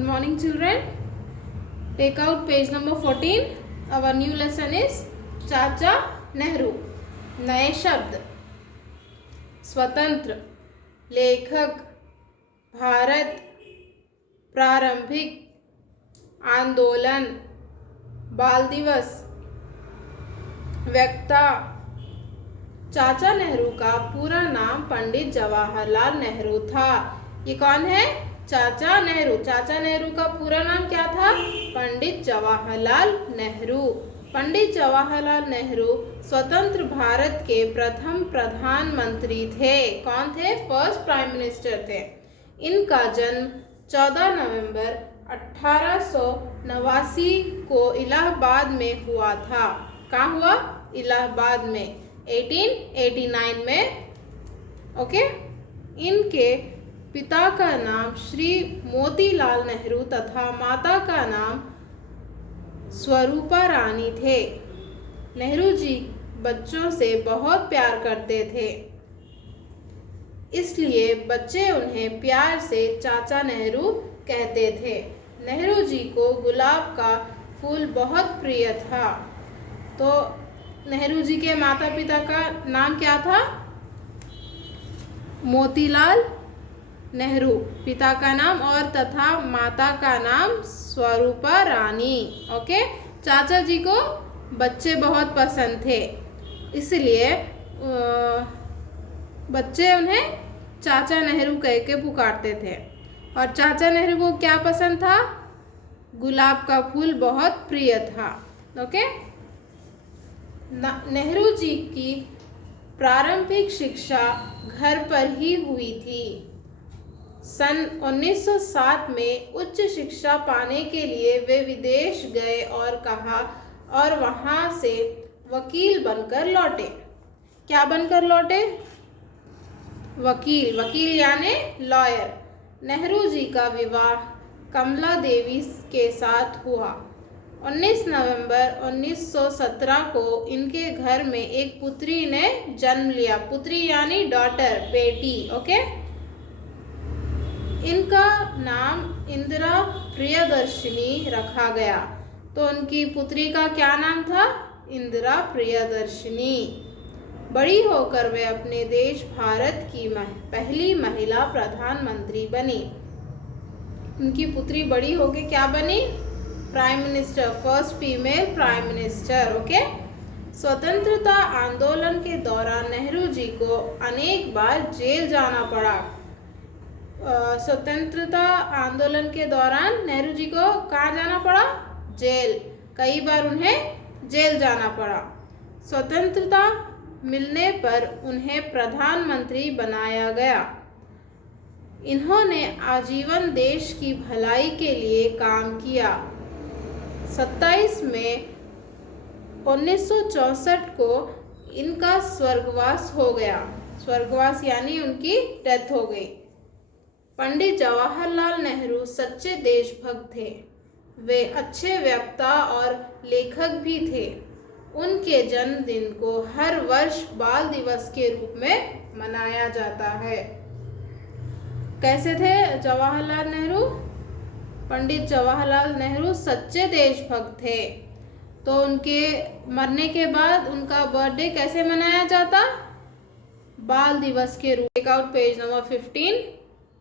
Good morning, children. Take out page number 14. Our new lesson is चाचा नेहरू. नए शब्द: स्वतंत्र, लेखक, भारत, प्रारंभिक, आंदोलन, बाल दिवस, वक्ता। चाचा नेहरू का पूरा नाम पंडित जवाहरलाल नेहरू था। ये कौन है? चाचा नेहरू। चाचा नेहरू का पूरा नाम क्या था? पंडित जवाहरलाल नेहरू। पंडित जवाहरलाल नेहरू स्वतंत्र भारत के प्रथम प्रधानमंत्री थे। कौन थे? फर्स्ट प्राइम मिनिस्टर थे। इनका जन्म 14 नवंबर 1889 को इलाहाबाद में हुआ था। कहाँ हुआ? इलाहाबाद में 1889 में। ओके। इनके पिता का नाम श्री मोतीलाल नेहरू तथा माता का नाम स्वरूपा रानी थे। नेहरू जी बच्चों से बहुत प्यार करते थे, इसलिए बच्चे उन्हें प्यार से चाचा नेहरू कहते थे। नेहरू जी को गुलाब का फूल बहुत प्रिय था। तो नेहरू जी के माता पिता का नाम क्या था? मोतीलाल नेहरू पिता का नाम, और तथा माता का नाम स्वरूपा रानी। ओके। चाचा जी को बच्चे बहुत पसंद थे, इसलिए बच्चे उन्हें चाचा नेहरू कह के पुकारते थे। और चाचा नेहरू को क्या पसंद था? गुलाब का फूल बहुत प्रिय था। ओके। नेहरू जी की प्रारंभिक शिक्षा घर पर ही हुई थी। सन 1907 में उच्च शिक्षा पाने के लिए वे विदेश गए और वहाँ से वकील बनकर लौटे। क्या बनकर लौटे? वकील। वकील यानी लॉयर। नेहरू जी का विवाह कमला देवी के साथ हुआ। 19 नवंबर 1917 को इनके घर में एक पुत्री ने जन्म लिया। पुत्री यानी डॉटर, बेटी। ओके। इनका नाम इंदिरा प्रियदर्शिनी रखा गया। तो उनकी पुत्री का क्या नाम था? इंदिरा प्रियदर्शिनी। बड़ी होकर वे अपने देश भारत की पहली महिला प्रधानमंत्री बनी। उनकी पुत्री बड़ी होकर क्या बनी? Prime minister, first female prime minister. Okay. स्वतंत्रता आंदोलन के दौरान नेहरू जी को अनेक बार जेल जाना पड़ा। स्वतंत्रता आंदोलन के दौरान नेहरू जी को कहाँ जाना पड़ा? जेल। कई बार उन्हें जेल जाना पड़ा। स्वतंत्रता मिलने पर उन्हें प्रधानमंत्री बनाया गया। इन्होंने आजीवन देश की भलाई के लिए काम किया। 27 मई 1964 को इनका स्वर्गवास हो गया। स्वर्गवास यानी उनकी डेथ हो गई। पंडित जवाहरलाल नेहरू सच्चे देशभक्त थे। वे अच्छे वक्ता और लेखक भी थे। उनके जन्मदिन को हर वर्ष बाल दिवस के रूप में मनाया जाता है। कैसे थे जवाहरलाल नेहरू? पंडित जवाहरलाल नेहरू सच्चे देशभक्त थे। तो उनके मरने के बाद उनका बर्थडे कैसे मनाया जाता? बाल दिवस के रूप। Take out page number 15।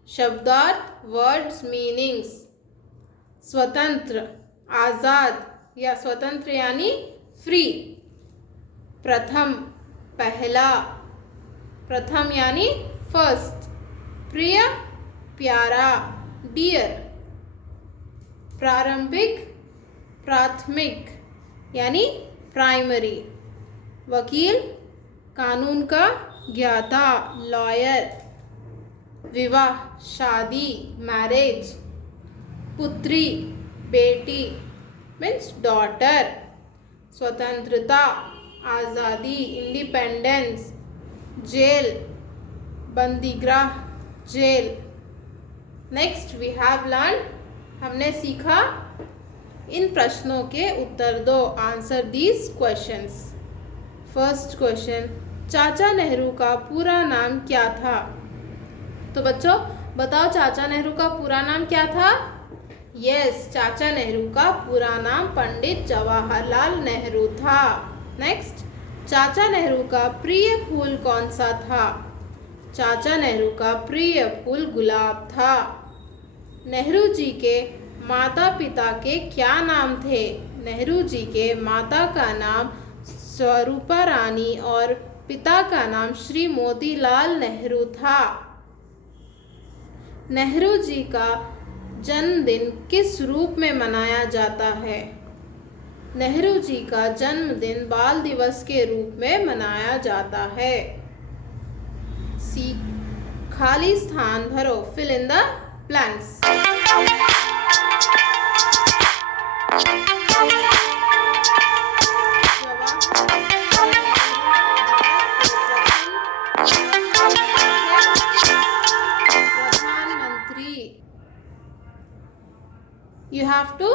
शब्दार्थ, वर्ड्स, मीनिंग्स। स्वतंत्र, आज़ाद या स्वतंत्र यानी फ्री। प्रथम, पहला। प्रथम यानी फर्स्ट। प्रिय, प्यारा, डियर। प्रारंभिक, प्राथमिक यानी प्राइमरी। वकील, कानून का ज्ञाता, लॉयर। विवाह, शादी, मैरिज। पुत्री, बेटी मीन्स डॉटर। स्वतंत्रता, आज़ादी, इंडिपेंडेंस। जेल, बंदीगृह, jail. Next we have learn, हमने सीखा इन प्रश्नों के उत्तर दो। Answer these questions. First question, चाचा नेहरू का पूरा नाम क्या था? तो बच्चों बताओ, चाचा नेहरू का पूरा नाम क्या था? यस, चाचा नेहरू का पूरा नाम पंडित जवाहरलाल नेहरू था। नेक्स्ट, चाचा नेहरू का प्रिय फूल कौन सा था? चाचा नेहरू का प्रिय फूल गुलाब था। नेहरू जी के माता पिता के क्या नाम थे? नेहरू जी के माता का नाम स्वरूपा रानी और पिता का नाम श्री मोतीलाल नेहरू था। नेहरू जी का जन्मदिन किस रूप में मनाया जाता है? नेहरू जी का जन्मदिन बाल दिवस के रूप में मनाया जाता है। सी, खाली स्थान भरो, fill in the blanks. You have to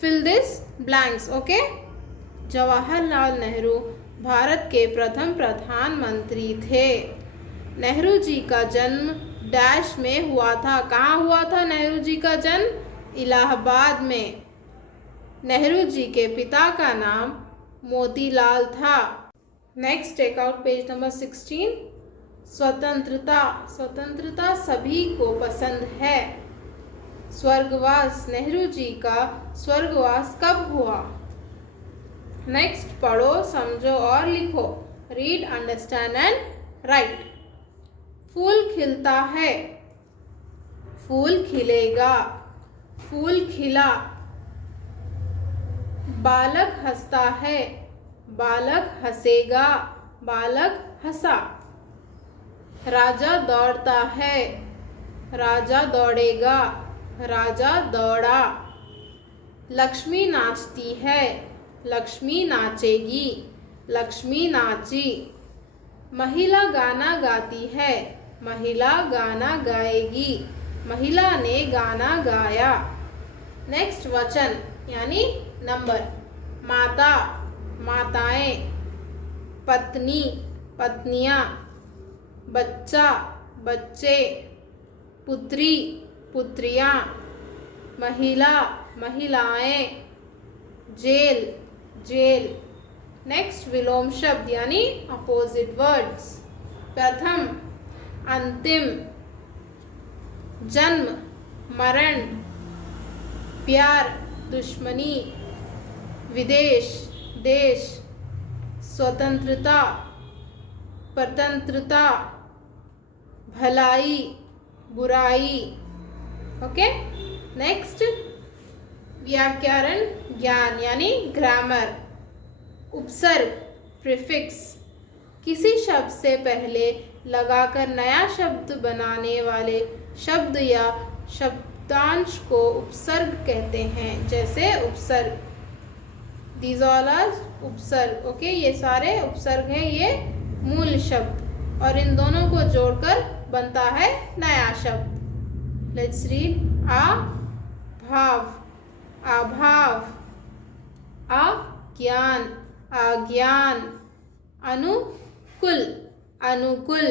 fill this blanks, okay? Jawaharlal Nehru Bharat के प्रथम प्रधानमंत्री थे। नेहरू जी का जन्म डैश में हुआ था। कहाँ हुआ था नेहरू जी का जन्म? इलाहाबाद में। नेहरू जी के पिता का नाम मोतीलाल था। Next, take out page number 16। स्वतंत्रता। स्वतंत्रता सभी को पसंद है। स्वर्गवास। नेहरू जी का स्वर्गवास कब हुआ? नेक्स्ट, पढ़ो, समझो और लिखो। Read, understand and write. फूल खिलता है। फूल खिलेगा। फूल खिला। बालक हंसता है। बालक हंसेगा। बालक हंसा। राजा दौड़ता है। राजा दौड़ेगा। राजा दौड़ा। लक्ष्मी नाचती है। लक्ष्मी नाचेगी। लक्ष्मी नाची। महिला गाना गाती है। महिला गाना गाएगी। महिला ने गाना गाया। नेक्स्ट, वचन यानी नंबर। माता, माताएं। पत्नी, पत्नियां। बच्चा, बच्चे। पुत्री, पुत्रियां। महिला, महिलाएं। Jail, jail. नेक्स्ट, विलोम शब्द यानी अपोजिट वर्ड्स। प्रथम, अंतिम। जन्म, मरण। प्यार, दुश्मनी। विदेश, देश। स्वतंत्रता, परतंत्रता। भलाई, बुराई। ओके। नेक्स्ट, व्याकरण ज्ञान यानी ग्रामर। उपसर्ग, प्रीफिक्स। किसी शब्द से पहले लगाकर नया शब्द बनाने वाले शब्द या शब्दांश को उपसर्ग कहते हैं। जैसे उपसर्ग, दीज ऑल आर उपसर्ग। ओके, ये सारे उपसर्ग हैं, ये मूल शब्द, और इन दोनों को जोड़कर बनता है नया शब्द। Let's read. आ भाव, अभाव। अज्ञान, अज्ञान। अनुकूल, अनुकूल।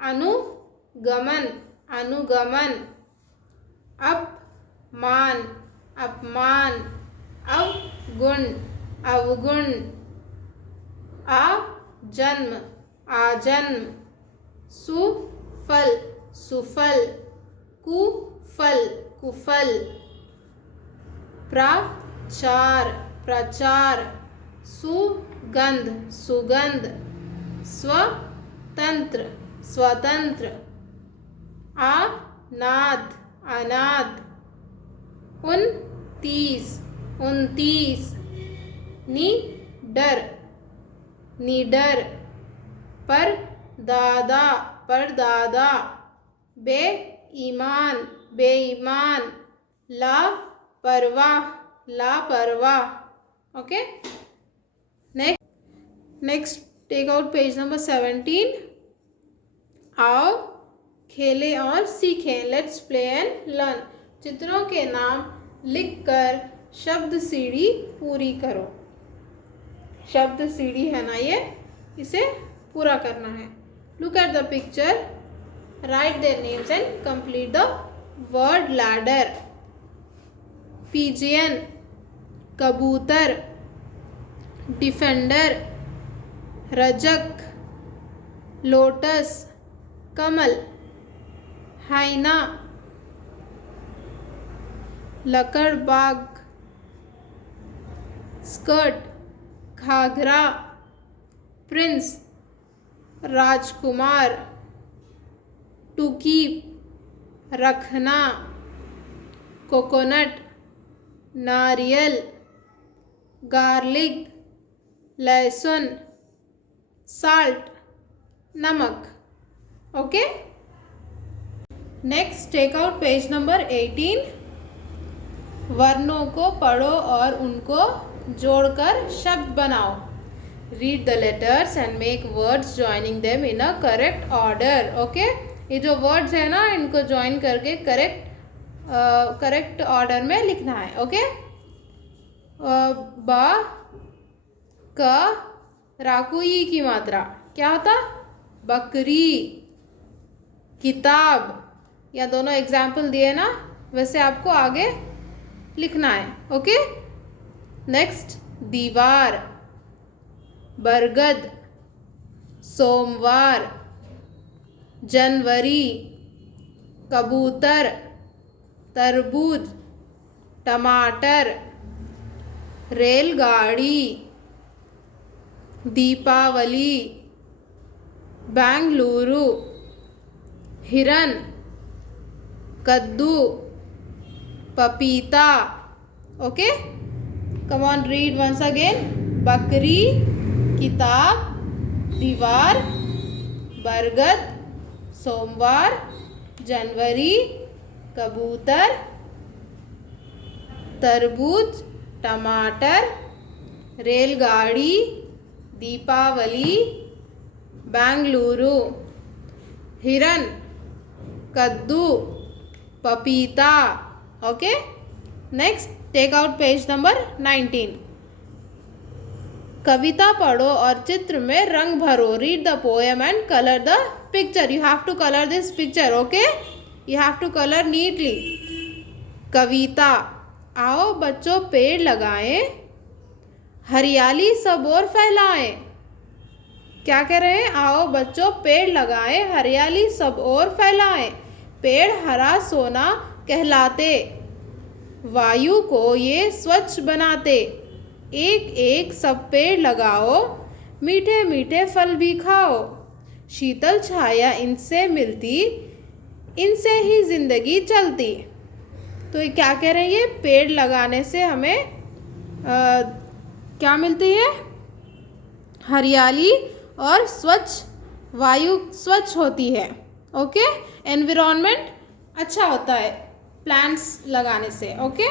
अनुगमन, अनुगमन। अपमान, अपमान। अवगुण, अवगुण। आजन्म, आजन्म। सुफल, सुफल। कुफल, कुफल। प्रचार, प्रचार। सुगंध, सुगंध। स्वतंत्र, स्वतंत्र। अनाथ, अनाथ। 29, 29। निडर, निडर। परदादा, परदादा। बेईमान, बेईमान। लापरवाह, लापरवाह। Okay. Next, take out page number 17। आओ खेलें और सीखें। Let's play and learn. चित्रों के नाम लिखकर शब्द सीढ़ी पूरी करो। शब्द सीढ़ी है ना ये, इसे पूरा करना है। Look at the picture, write their names and complete the word ladder. Pigeon कबूतर, डिफेंडर रजक, लोटस कमल, हाइना लकड़बाग, स्कर्ट घाघरा, प्रिंस राजकुमार, टू कीप रखना, कोकोनट नारियल, गार्लिक लहसुन, साल्ट नमक। Okay, next take out page number 18। वर्णों को पढ़ो और उनको जोड़कर शब्द बनाओ। Read the letters and make words joining them in a correct order. Okay, ये जो वर्ड्स है ना, इनको ज्वाइन करके करेक्ट ऑर्डर में लिखना है। ओके, ब क राकू ई की मात्रा क्या होता? बकरी, किताब, या दोनों एग्जाम्पल दिए ना, वैसे आपको आगे लिखना है। ओके, नेक्स्ट दीवार, बरगद, सोमवार, जनवरी, कबूतर, तरबूज, टमाटर, रेलगाड़ी, दीपावली, बेंगलुरु, हिरन, कद्दू, पपीता। Okay, come on read once again. बकरी, किताब, दीवार, बरगद, सोमवार, जनवरी, कबूतर, तरबूज, टमाटर, रेलगाड़ी, दीपावली, बेंगलुरु, हिरन, कद्दू, पपीता। Okay, next take out page number 19। कविता पढ़ो और चित्र में रंग भरो। Read the poem and colour the picture. You have to colour this picture. Okay, you have to colour neatly. कविता, आओ बच्चों पेड़ लगाएं, हरियाली सब ओर फैलाएं। क्या कह रहे हैं? आओ बच्चों पेड़ लगाएं, हरियाली सब ओर फैलाएं। पेड़ हरा सोना कहलाते, वायु को ये स्वच्छ बनाते। एक एक सब पेड़ लगाओ, मीठे मीठे फल भी खाओ। शीतल छाया इनसे मिलती, इनसे ही जिंदगी चलती। तो ये क्या कह रही है? पेड़ लगाने से हमें क्या मिलती है? हरियाली और स्वच्छ वायु स्वच्छ होती है। ओके, एनवायरनमेंट अच्छा होता है प्लांट्स लगाने से। ओके।